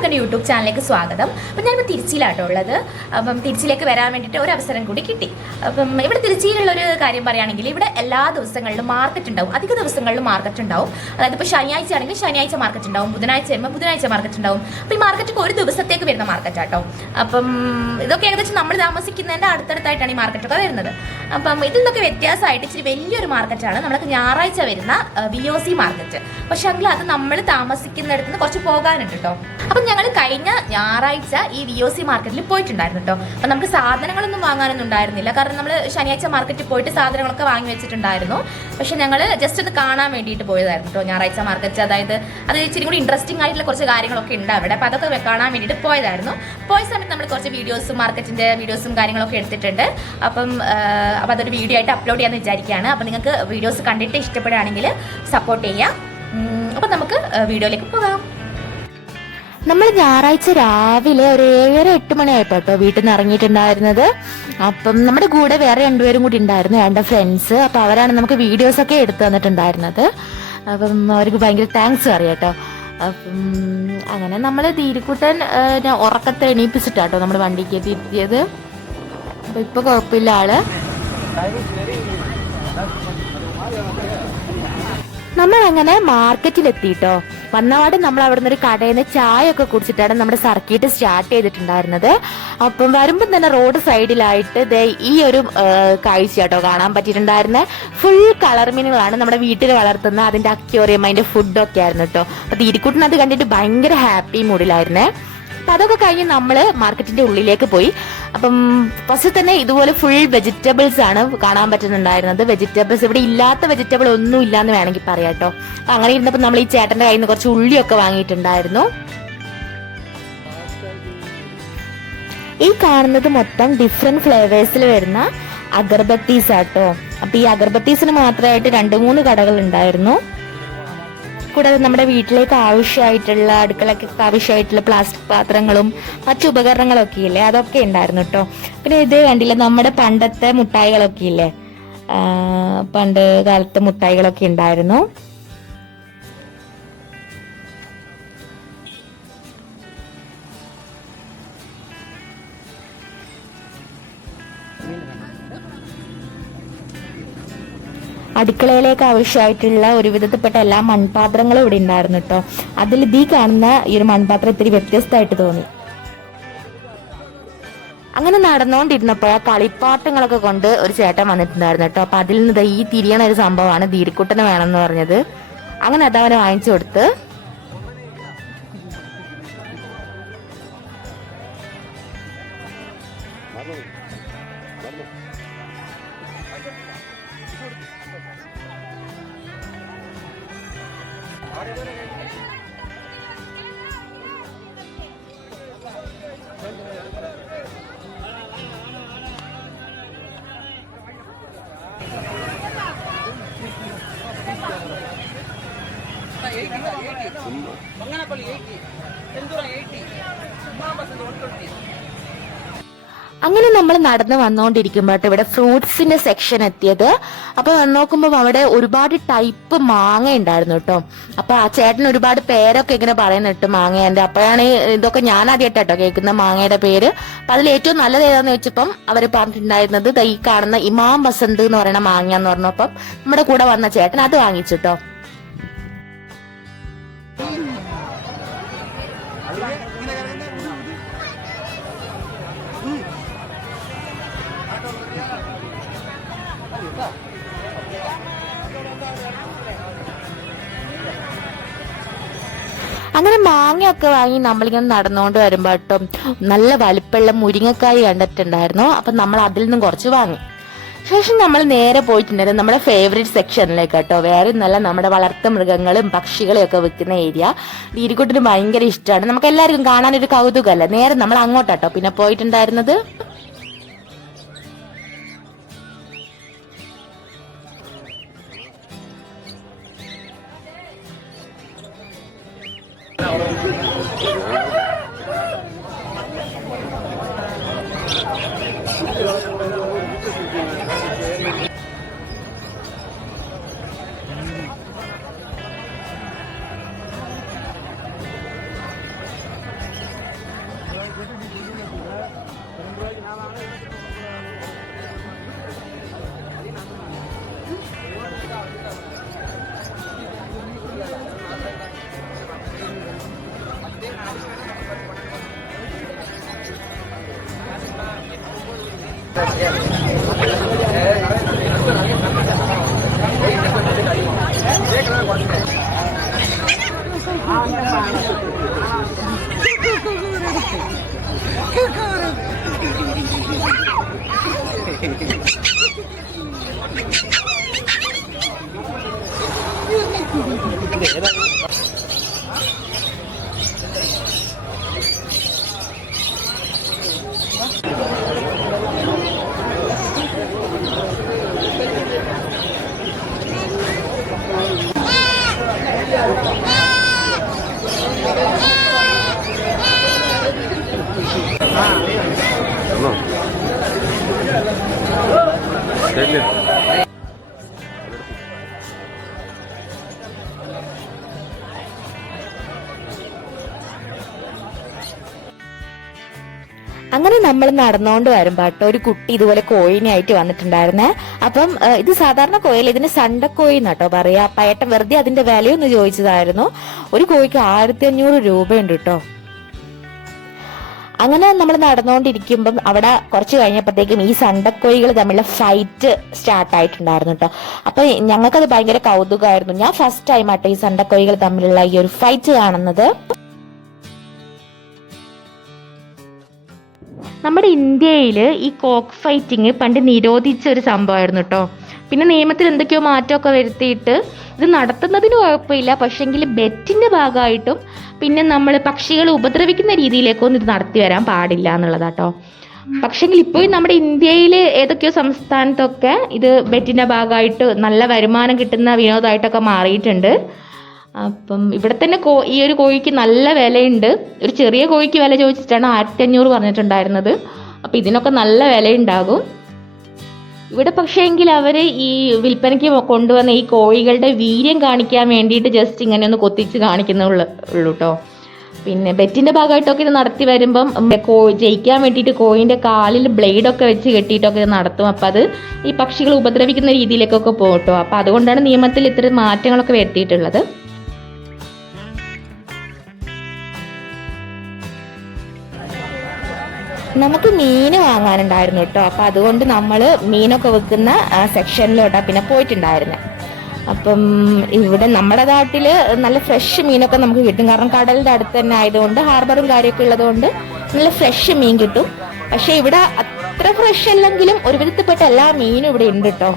എല്ലാവർക്കും എൻ്റെ യൂട്യൂബ് ചാനലിലേക്ക് സ്വാഗതം. അപ്പം ഞാനിപ്പോൾ തിരുച്ചിയിലാട്ടോ ഉള്ളത്. അപ്പം തിരുച്ചിയിലേക്ക് വരാൻ വേണ്ടിയിട്ട് ഒരു അവസരം കൂടി കിട്ടി. അപ്പം ഇവിടെ തിരുച്ചിയിലുള്ളൊരു കാര്യം പറയുകയാണെങ്കിൽ ഇവിടെ എല്ലാ ദിവസങ്ങളിലും മാർക്കറ്റ് ഉണ്ടാവും. അധിക ദിവസങ്ങളിലും മാർക്കറ്റ് ഉണ്ടാവും. അതായത് ഇപ്പോൾ ശനിയാഴ്ച ആണെങ്കിൽ ശനിയാഴ്ച മാർക്കറ്റ് ഉണ്ടാവും, ബുധനാഴ്ച വരുമ്പോൾ ബുധനാഴ്ച മാർക്കറ്റ് ഉണ്ടാവും. അപ്പോൾ ഈ മാർക്കറ്റൊക്കെ ഒരു ദിവസത്തേക്ക് വരുന്ന മാർക്കറ്റാട്ടോ. അപ്പം ഇതൊക്കെ ഏകദേശം നമ്മൾ താമസിക്കുന്നതിൻ്റെ അടുത്തടുത്തായിട്ടാണ് ഈ മാർക്കറ്റൊക്കെ വരുന്നത്. അപ്പം ഇതിൽ നിന്നൊക്കെ വ്യത്യാസമായിട്ട് ഇച്ചിരി വലിയൊരു മാർക്കറ്റാണ് നമ്മൾക്ക് ഞായറാഴ്ച വരുന്ന VOC മാർക്കറ്റ്. പക്ഷെ എങ്കിൽ അത് നമ്മൾ താമസിക്കുന്നിടത്ത് നിന്ന് കുറച്ച് പോകാനുണ്ട് കേട്ടോ. അപ്പം ഞങ്ങൾ കഴിഞ്ഞ ഞായറാഴ്ച ഈ VOC മാർക്കറ്റിൽ പോയിട്ടുണ്ടായിരുന്നു കേട്ടോ. അപ്പം നമുക്ക് സാധനങ്ങളൊന്നും വാങ്ങാനൊന്നും ഉണ്ടായിരുന്നില്ല, കാരണം നമ്മൾ ശനിയാഴ്ച മാർക്കറ്റിൽ പോയിട്ട് സാധനങ്ങളൊക്കെ വാങ്ങി വെച്ചിട്ടുണ്ടായിരുന്നു. പക്ഷെ ഞങ്ങൾ ജസ്റ്റ് ഒന്ന് കാണാൻ വേണ്ടിയിട്ട് പോയതായിരുന്നു കേട്ടോ ഞായറാഴ്ച മാർക്കറ്റ്. അതായത് അത് ഇച്ചിരി കൂടി ഇൻട്രസ്റ്റിംഗ് ആയിട്ടുള്ള കുറച്ച് കാര്യങ്ങളൊക്കെ ഉണ്ട് അവിടെ. അപ്പം അതൊക്കെ കാണാൻ വേണ്ടിയിട്ട് പോയതായിരുന്നു. പോയ സമയത്ത് നമ്മൾ കുറച്ച് വീഡിയോസും മാർക്കറ്റിൻ്റെ വീഡിയോസും കാര്യങ്ങളൊക്കെ എടുത്തിട്ടുണ്ട്. അപ്പം അതൊരു വീഡിയോ ആയിട്ട് അപ്ലോഡ് ചെയ്യാമെന്ന് വിചാരിക്കുകയാണ്. അപ്പം നിങ്ങൾക്ക് വീഡിയോസ് കണ്ടിട്ട് ഇഷ്ടപ്പെടുകയാണെങ്കിൽ സപ്പോർട്ട് ചെയ്യാം. അപ്പം നമുക്ക് വീഡിയോയിലേക്ക് പോകാം. നമ്മൾ ഞായറാഴ്ച രാവിലെ ഒരു 7-8 മണിയായിട്ടോ വീട്ടിൽ നിന്ന് ഇറങ്ങിയിട്ടുണ്ടായിരുന്നത്. അപ്പം നമ്മുടെ കൂടെ വേറെ 2 പേരും കൂടി ഉണ്ടായിരുന്നു, എൻ്റെ ഫ്രണ്ട്സ്. അപ്പം അവരാണ് നമുക്ക് വീഡിയോസ് ഒക്കെ എടുത്തു തന്നിട്ടുണ്ടായിരുന്നത്. അപ്പം അവർക്ക് ഭയങ്കര താങ്ക്സ് അറിയാട്ടോ. അപ്പം അങ്ങനെ നമ്മൾ ധീരക്കുട്ടൻ ഞാൻ ഉറക്കത്തെ എണീപ്പിച്ചിട്ടാട്ടോ നമ്മൾ വണ്ടിക്ക് എത്തിയത്. അപ്പം ഇപ്പൊ കുഴപ്പമില്ല ആള്. നമ്മൾ അങ്ങനെ മാർക്കറ്റിലെത്തിട്ടോ. വന്നപാട് നമ്മൾ അവിടെ നിന്ന് ഒരു കടയിൽ നിന്ന് ചായ ഒക്കെ കുടിച്ചിട്ടാണ് നമ്മുടെ സർക്യൂട്ട് സ്റ്റാർട്ട് ചെയ്തിട്ടുണ്ടായിരുന്നത്. അപ്പം വരുമ്പം തന്നെ റോഡ് സൈഡിലായിട്ട് ഈ ഒരു കാഴ്ച കേട്ടോ കാണാൻ പറ്റിയിട്ടുണ്ടായിരുന്നത്. ഫുൾ കളർ മീനുകളാണ് നമ്മുടെ വീട്ടിൽ വളർത്തുന്ന, അതിന്റെ അക്വേറിയം, അതിന്റെ ഫുഡൊക്കെ ആയിരുന്നു കേട്ടോ. അപ്പൊ തീരിക്കുട്ടൻ അത് കണ്ടിട്ട് ഭയങ്കര ഹാപ്പി മൂഡിലായിരുന്നേ. അപ്പൊ അതൊക്കെ കഴിഞ്ഞ് നമ്മള് മാർക്കറ്റിന്റെ ഉള്ളിലേക്ക് പോയി. അപ്പം ഫസ്റ്റ് തന്നെ ഇതുപോലെ ഫുൾ വെജിറ്റബിൾസ് ആണ് കാണാൻ പറ്റുന്നുണ്ടായിരുന്നത്. വെജിറ്റബിൾസ് ഇവിടെ ഇല്ലാത്ത വെജിറ്റബിൾ ഒന്നും ഇല്ലാന്ന് വേണമെങ്കിൽ പറയാം കേട്ടോ. അപ്പൊ അങ്ങനെ ഇരുന്നപ്പോൾ നമ്മൾ ഈ ചേട്ടന്റെ കയ്യിൽ നിന്ന് കുറച്ച് ഉള്ളിയൊക്കെ വാങ്ങിയിട്ടുണ്ടായിരുന്നു. ഈ കാണുന്നത് മൊത്തം ഡിഫറെന്റ് ഫ്ലേവേഴ്സിൽ വരുന്ന അഗർബത്തീസ് ആട്ടോ. അപ്പൊ ഈ അഗർബത്തീസിന് മാത്രമായിട്ട് 2-3 കടകൾ ഉണ്ടായിരുന്നു. കൂടാതെ നമ്മുടെ വീട്ടിലേക്ക് ആവശ്യമായിട്ടുള്ള, അടുക്കളയ്ക്ക് ആവശ്യമായിട്ടുള്ള പ്ലാസ്റ്റിക് പാത്രങ്ങളും മറ്റു ഉപകരണങ്ങളൊക്കെ ഇല്ലേ, അതൊക്കെ ഉണ്ടായിരുന്നു കേട്ടോ. പിന്നെ ഇത് കണ്ടില്ല, നമ്മുടെ പണ്ടത്തെ മുട്ടായികളൊക്കെ ഇല്ലേ, പണ്ട് കാലത്തെ മുട്ടായികളൊക്കെ ഉണ്ടായിരുന്നു. അടുക്കളയിലേക്ക് ആവശ്യമായിട്ടുള്ള ഒരുവിധത്തിൽപ്പെട്ട എല്ലാ മൺപാത്രങ്ങളും ഇവിടെ ഉണ്ടായിരുന്നു കേട്ടോ. അതിൽ ഈ കാണുന്ന ഈ ഒരു മൺപാത്രം ഇത്തിരി വ്യത്യസ്തമായിട്ട് തോന്നി. അങ്ങനെ നടന്നുകൊണ്ടിരുന്നപ്പോൾ കളിപ്പാട്ടങ്ങളൊക്കെ കൊണ്ട് ഒരു ചേട്ടൻ വന്നിട്ടുണ്ടായിരുന്നു കേട്ടോ. അപ്പൊ അതിൽ നിന്ന് ഈ തിരിയണ ഒരു സംഭവമാണ് ധീരക്കുട്ടന് വേണമെന്ന് പറഞ്ഞത്. അങ്ങനെ അതവന് വാങ്ങിച്ചു കൊടുത്ത്. അങ്ങനെ നമ്മൾ നടന്ന് വന്നുകൊണ്ടിരിക്കുമ്പോട്ട് ഇവിടെ ഫ്രൂട്ട്സിന്റെ സെക്ഷൻ എത്തിയത്. അപ്പൊ നോക്കുമ്പോൾ അവിടെ ഒരുപാട് ടൈപ്പ് മാങ്ങ ഉണ്ടായിരുന്നു കേട്ടോ. അപ്പൊ ആ ചേട്ടൻ ഒരുപാട് പേരൊക്കെ ഇങ്ങനെ പറയുന്നിട്ട് മാങ്ങേന്റെ. അപ്പോഴാണ് ഇതൊക്കെ ഞാൻ ആദ്യമായിട്ടോ കേൾക്കുന്ന മാങ്ങയുടെ പേര്. അപ്പൊ അതിൽ ഏറ്റവും നല്ലത് ഏതാന്ന് വെച്ചപ്പം അവര് പറഞ്ഞിട്ടുണ്ടായിരുന്നത് ഈ കാണുന്ന ഇമാം വസന്ത് എന്ന് പറയുന്ന മാങ്ങ എന്ന് പറഞ്ഞപ്പം നമ്മുടെ കൂടെ വന്ന ചേട്ടൻ അത് വാങ്ങിച്ചു കേട്ടോ. അങ്ങനെ മാങ്ങയൊക്കെ വാങ്ങി നമ്മളിങ്ങനെ നടന്നുകൊണ്ട് വരുമ്പോ കേട്ടോ നല്ല വലിപ്പമുള്ള മുരിങ്ങക്കായ് കണ്ടിട്ടുണ്ടായിരുന്നു. അപ്പൊ നമ്മൾ അതിൽ നിന്നും കുറച്ച് വാങ്ങി. ശേഷം നമ്മൾ നേരെ പോയിട്ടുണ്ടായിരുന്നു നമ്മുടെ ഫേവറേറ്റ് സെക്ഷനിലേക്ക് കേട്ടോ. വേറെ നല്ല നമ്മുടെ വളർത്തു മൃഗങ്ങളും പക്ഷികളെയും ഒക്കെ വിൽക്കുന്ന ഏരിയ. ധീരക്കുട്ടന് ഭയങ്കര ഇഷ്ടമാണ്. നമുക്ക് എല്ലാവർക്കും കാണാനൊരു കൗതുകമല്ലേ. നേരെ നമ്മൾ അങ്ങോട്ടാട്ടോ പിന്നെ പോയിട്ടുണ്ടായിരുന്നത്. അങ്ങനെ നമ്മൾ നടന്നുകൊണ്ട് വരുമ്പോ കേട്ടോ ഒരു കുട്ടി ഇതുപോലെ കോയിനായിട്ട് വന്നിട്ടുണ്ടായിരുന്നേ. അപ്പം ഇത് സാധാരണ കോയിൽ, ഇതിന് സണ്ടക്കോയി എന്നാട്ടോ പറയാ. അപ്പൊ ഏട്ടൻ വെറുതെ അതിന്റെ വിലയൊന്ന് ചോദിച്ചതായിരുന്നു. ഒരു കോഴിക്ക് 1500 രൂപയുണ്ട് കേട്ടോ. അങ്ങനെ നമ്മൾ നടന്നുകൊണ്ടിരിക്കുമ്പം അവിടെ കുറച്ച് കഴിഞ്ഞപ്പോഴത്തേക്കും ഈ സണ്ടക്കോഴികൾ തമ്മിലുള്ള ഫൈറ്റ് സ്റ്റാർട്ട് ആയിട്ടുണ്ടായിരുന്നു കേട്ടോ. അപ്പൊ ഞങ്ങൾക്കത് ഭയങ്കര കൗതുകമായിരുന്നു. ഞാൻ ഫസ്റ്റ് ടൈം ആട്ടോ ഈ സണ്ടക്കോഴികൾ തമ്മിലുള്ള ഈ ഒരു ഫൈറ്റ് കാണുന്നത്. നമ്മുടെ ഇന്ത്യയിൽ ഈ കോക്ക് ഫൈറ്റിങ് പണ്ട് നിരോധിച്ച ഒരു സംഭവമായിരുന്നു കേട്ടോ. പിന്നെ നിയമത്തിൽ എന്തൊക്കെയോ മാറ്റമൊക്കെ വരുത്തിയിട്ട് ഇത് നടത്തുന്നതിന് കുഴപ്പമില്ല, പക്ഷേങ്കിൽ ബെറ്റിന്റെ ഭാഗമായിട്ടും പിന്നെ നമ്മൾ പക്ഷികളെ ഉപദ്രവിക്കുന്ന രീതിയിലേക്കൊന്നും ഇത് നടത്തി വരാൻ പാടില്ല എന്നുള്ളതാട്ടോ. പക്ഷേങ്കിൽ ഇപ്പോഴും നമ്മുടെ ഇന്ത്യയിൽ ഏതൊക്കെയോ സംസ്ഥാനത്തൊക്കെ ഇത് ബെറ്റിന്റെ ഭാഗമായിട്ട് നല്ല വരുമാനം കിട്ടുന്ന വിനോദമായിട്ടൊക്കെ മാറിയിട്ടുണ്ട്. അപ്പം ഇവിടെ തന്നെ ഈ ഒരു കോഴിക്ക് നല്ല വിലയുണ്ട്. ഒരു ചെറിയ കോഴിക്ക് വില ചോദിച്ചിട്ടാണ് 1500 പറഞ്ഞിട്ടുണ്ടായിരുന്നത്. അപ്പം ഇതിനൊക്കെ നല്ല വിലയുണ്ടാകും ഇവിടെ. പക്ഷേ എങ്കിൽ അവർ ഈ വിൽപ്പനയ്ക്ക് കൊണ്ടുവന്ന ഈ കോഴികളുടെ വീര്യം കാണിക്കാൻ വേണ്ടിയിട്ട് ജസ്റ്റ് ഇങ്ങനെ ഒന്ന് കൊത്തിച്ച് കാണിക്കുന്നുള്ളൂ കേട്ടോ. പിന്നെ ബെറ്റിന്റെ ഭാഗമായിട്ടൊക്കെ ഇത് നടത്തി വരുമ്പം ജയിക്കാൻ വേണ്ടിയിട്ട് കോഴിന്റെ കാലിൽ ബ്ലേഡൊക്കെ വെച്ച് കെട്ടിയിട്ടൊക്കെ ഇത് നടത്തും. അപ്പം അത് ഈ പക്ഷികളെ ഉപദ്രവിക്കുന്ന രീതിയിലേക്കൊക്കെ പോകട്ടോ. അപ്പം അതുകൊണ്ടാണ് നിയമത്തിൽ ഇത്തരം മാറ്റങ്ങളൊക്കെ വരുത്തിയിട്ടുള്ളത്. നമുക്ക് മീൻ വാങ്ങാനുണ്ടായിരുന്നു കേട്ടോ. അപ്പം അതുകൊണ്ട് നമ്മൾ മീനൊക്കെ വെക്കുന്ന സെക്ഷനിലോട്ടാണ് പിന്നെ പോയിട്ടുണ്ടായിരുന്നത്. അപ്പം ഇവിടെ നമ്മുടെ നാട്ടിൽ നല്ല ഫ്രഷ് മീനൊക്കെ നമുക്ക് കിട്ടും. കാരണം കടലിൻ്റെ അടുത്ത് തന്നെ ആയതുകൊണ്ട്, ഹാർബറും കാര്യമൊക്കെ ഉള്ളതുകൊണ്ട് നല്ല ഫ്രഷ് മീൻ കിട്ടും. പക്ഷെ ഇവിടെ അത്ര ഫ്രഷ് അല്ലെങ്കിലും ഒരു വിധത്തിൽപ്പെട്ട എല്ലാ മീനും ഇവിടെ ഉണ്ട് കേട്ടോ.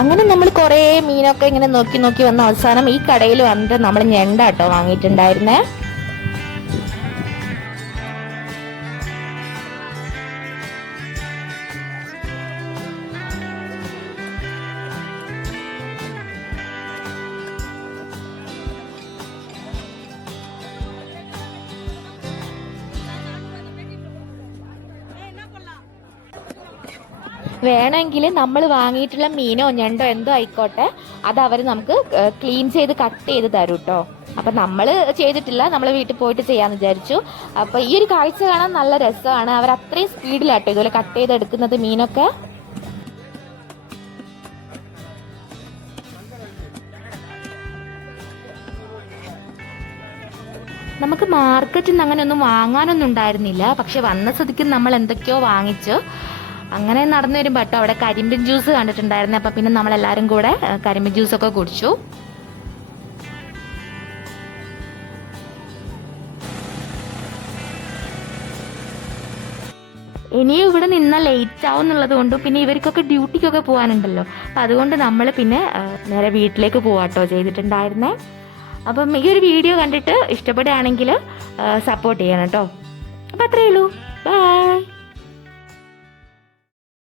അങ്ങനെ നമ്മൾ കുറേ മീനൊക്കെ ഇങ്ങനെ നോക്കി നോക്കി വന്ന അവസാനം ഈ കടയിൽ വന്നിട്ട് നമ്മൾ ഞണ്ടാട്ടോ വാങ്ങിയിട്ടുണ്ടായിരുന്നേ. വേണമെങ്കിൽ നമ്മൾ വാങ്ങിയിട്ടുള്ള മീനോ ഞണ്ടോ എന്തോ ആയിക്കോട്ടെ, അത് അവർ നമുക്ക് ക്ലീൻ ചെയ്ത് കട്ട് ചെയ്ത് തരും കേട്ടോ. അപ്പം നമ്മൾ ചെയ്തിട്ടില്ല, നമ്മൾ വീട്ടിൽ പോയിട്ട് ചെയ്യാമെന്ന് വിചാരിച്ചു. അപ്പം ഈ ഒരു കാഴ്ച കാണാൻ നല്ല രസമാണ്. അവർ അത്രയും സ്പീഡിലാട്ടോ ഇതുപോലെ കട്ട് ചെയ്തെടുക്കുന്നത് മീനൊക്കെ. നമുക്ക് മാർക്കറ്റിൽ നിന്ന് അങ്ങനെ ഒന്നും വാങ്ങാനൊന്നും ഉണ്ടായിരുന്നില്ല. പക്ഷെ വന്ന സ്ഥിതിക്ക് നമ്മൾ എന്തൊക്കെയോ വാങ്ങിച്ചു. അങ്ങനെ നടന്നു വരുമ്പോൾ കേട്ടോ അവിടെ കരിമ്പിൻ ജ്യൂസ് കണ്ടിട്ടുണ്ടായിരുന്നു. അപ്പം പിന്നെ നമ്മളെല്ലാവരും കൂടെ കരിമ്പിൻ ജ്യൂസൊക്കെ കുടിച്ചു. ഇനിയും ഇവിടെ നിന്നാൽ ലേറ്റ് ആവും എന്നുള്ളത് കൊണ്ടും പിന്നെ ഇവർക്കൊക്കെ ഡ്യൂട്ടിക്കൊക്കെ പോകാനുണ്ടല്ലോ, അപ്പം അതുകൊണ്ട് നമ്മൾ പിന്നെ നേരെ വീട്ടിലേക്ക് പോവാട്ടോ ചെയ്തിട്ടുണ്ടായിരുന്നേ. അപ്പം ഈ ഒരു വീഡിയോ കണ്ടിട്ട് ഇഷ്ടപ്പെടുകയാണെങ്കിൽ സപ്പോർട്ട് ചെയ്യണം കേട്ടോ. അപ്പം അത്രയേ ഉള്ളൂ. ബൈ.